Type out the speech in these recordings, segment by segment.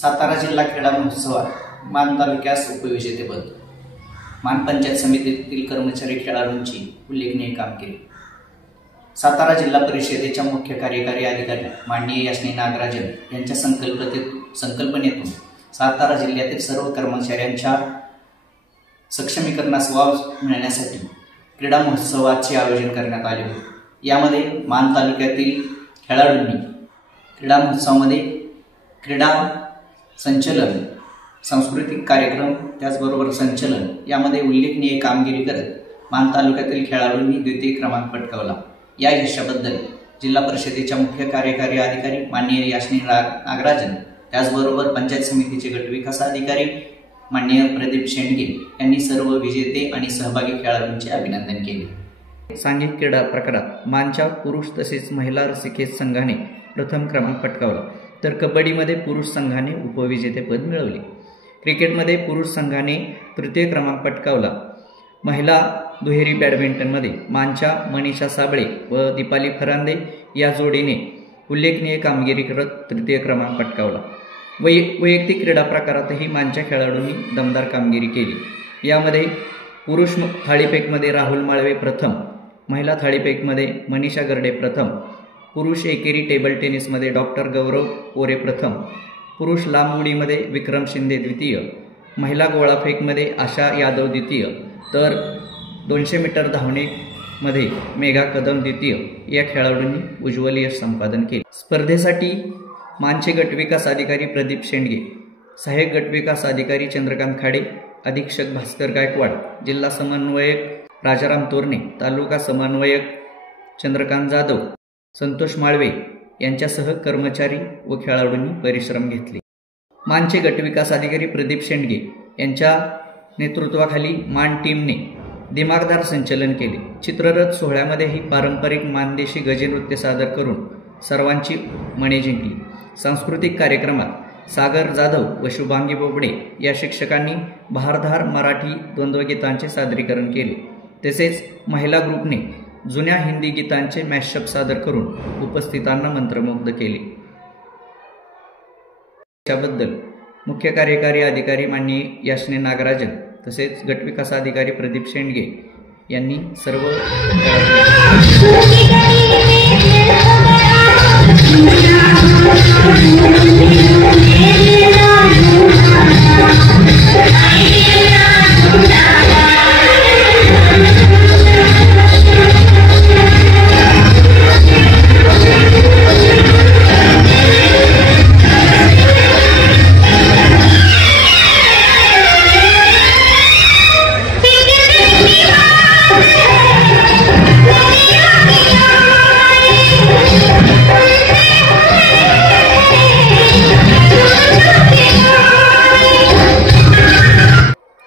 सातारा जिल्हा क्रीडा महोत्सवात मान तालुक्यास उपविजेतेपद, मान पंचायत समितीतील कर्मचारी खेळाडूंची उल्लेखनीय कामगिरी। सातारा जिल्हा परिषदेच्या मुख्य कार्यकारी अधिकारी माननीय यास्नी नागराजन यांच्या संकल्पनेतून सातारा जिल्ह्यातील सर्व कर्मचाऱ्यांच्या सक्षमीकरणास वाव मिळण्यासाठी क्रीडा महोत्सवाचे आयोजन करण्यात आले होते। यामध्ये मान तालुक्यातील खेळाडूंनी क्रीडा महोत्सवामध्ये क्रीडा संचलन, सांस्कृतिक कार्यक्रम त्याचबरोबर संचलन यामध्ये उल्लेखनीय कामगिरी करत मान तालुक्यातील खेळाडूंनी द्वितीय क्रमांक पटकावला। या यशाबद्दल जिल्हा परिषदेच्या मुख्य कार्यकारी अधिकारी माननीय यास्नी नागराजन त्याचबरोबर पंचायत समितीचे गटविकास अधिकारी माननीय प्रदीप शेंडगे यांनी सर्व विजेते आणि सहभागी खेळाडूंचे अभिनंदन केले। सांघिक क्रीडा प्रकारात मानच्या पुरुष तसेच महिला रस्सीखेच संघाने प्रथम क्रमांक पटकावला, तर कबड्डीमध्ये पुरुष संघाने उपविजेतेपद मिळवले। क्रिकेटमध्ये पुरुष संघाने तृतीय क्रमांक पटकावला। महिला दुहेरी बॅडमिंटनमध्ये मानच्या मनीषा साबळे व दीपाली फरांदे या जोडीने उल्लेखनीय कामगिरी करत तृतीय क्रमांक पटकावला। वैयक्तिक क्रीडा प्रकारातही मानच्या खेळाडूंनी दमदार कामगिरी केली। यामध्ये पुरुष थाळीफेकमध्ये राहुल माळवे प्रथम, महिला थाळीफेकमध्ये मनीषा गर्डे प्रथम, पुरुष एकेरी टेबल टेनिसमध्ये डॉक्टर गौरव कोरे प्रथम, पुरुष लांब उडीमध्ये विक्रम शिंदे द्वितीय, महिला गोळाफेकमध्ये आशा यादव द्वितीय, तर 200 मीटर धावणेमध्ये मेघा कदम द्वितीय या खेळाडूंनी उज्ज्वल यश संपादन केले। स्पर्धेसाठी मानचे गटविकास अधिकारी प्रदीप शेंडगे, सहाय्यक गटविकास अधिकारी चंद्रकांत खाडे, अधीक्षक भास्कर गायकवाड, जिल्हा समन्वयक राजाराम तोरणे, तालुका समन्वयक चंद्रकांत जाधव, संतोष माळवे यांच्यासह कर्मचारी व खेळाडूंनी परिश्रम घेतले। मानचे गटविकास अधिकारी प्रदीप शेंडगे यांच्या नेतृत्वाखाली मान टीमने दिमागदार संचलन केले। चित्ररथ सोहळ्यामध्येही पारंपरिक मानदेशी गजनृत्य सादर करून सर्वांची मने जिंकली। सांस्कृतिक कार्यक्रमात सागर जाधव व शुभांगी बोबडे या शिक्षकांनी भारधार मराठी द्वंद्वगीतांचे सादरीकरण केले। तसेच महिला ग्रुपने जुन्या हिंदी गीतांचे मॅशअप सादर करून उपस्थितांना मंत्रमुग्ध केले। त्याबद्दल मुख्य कार्यकारी अधिकारी माननीय यास्नी नागराजन तसेच गटविकास अधिकारी प्रदीप शेंडगे यांनी सर्व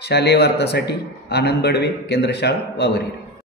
शालेय वार्तासाठी आनंद बडवे, केंद्रशाळा वावरे।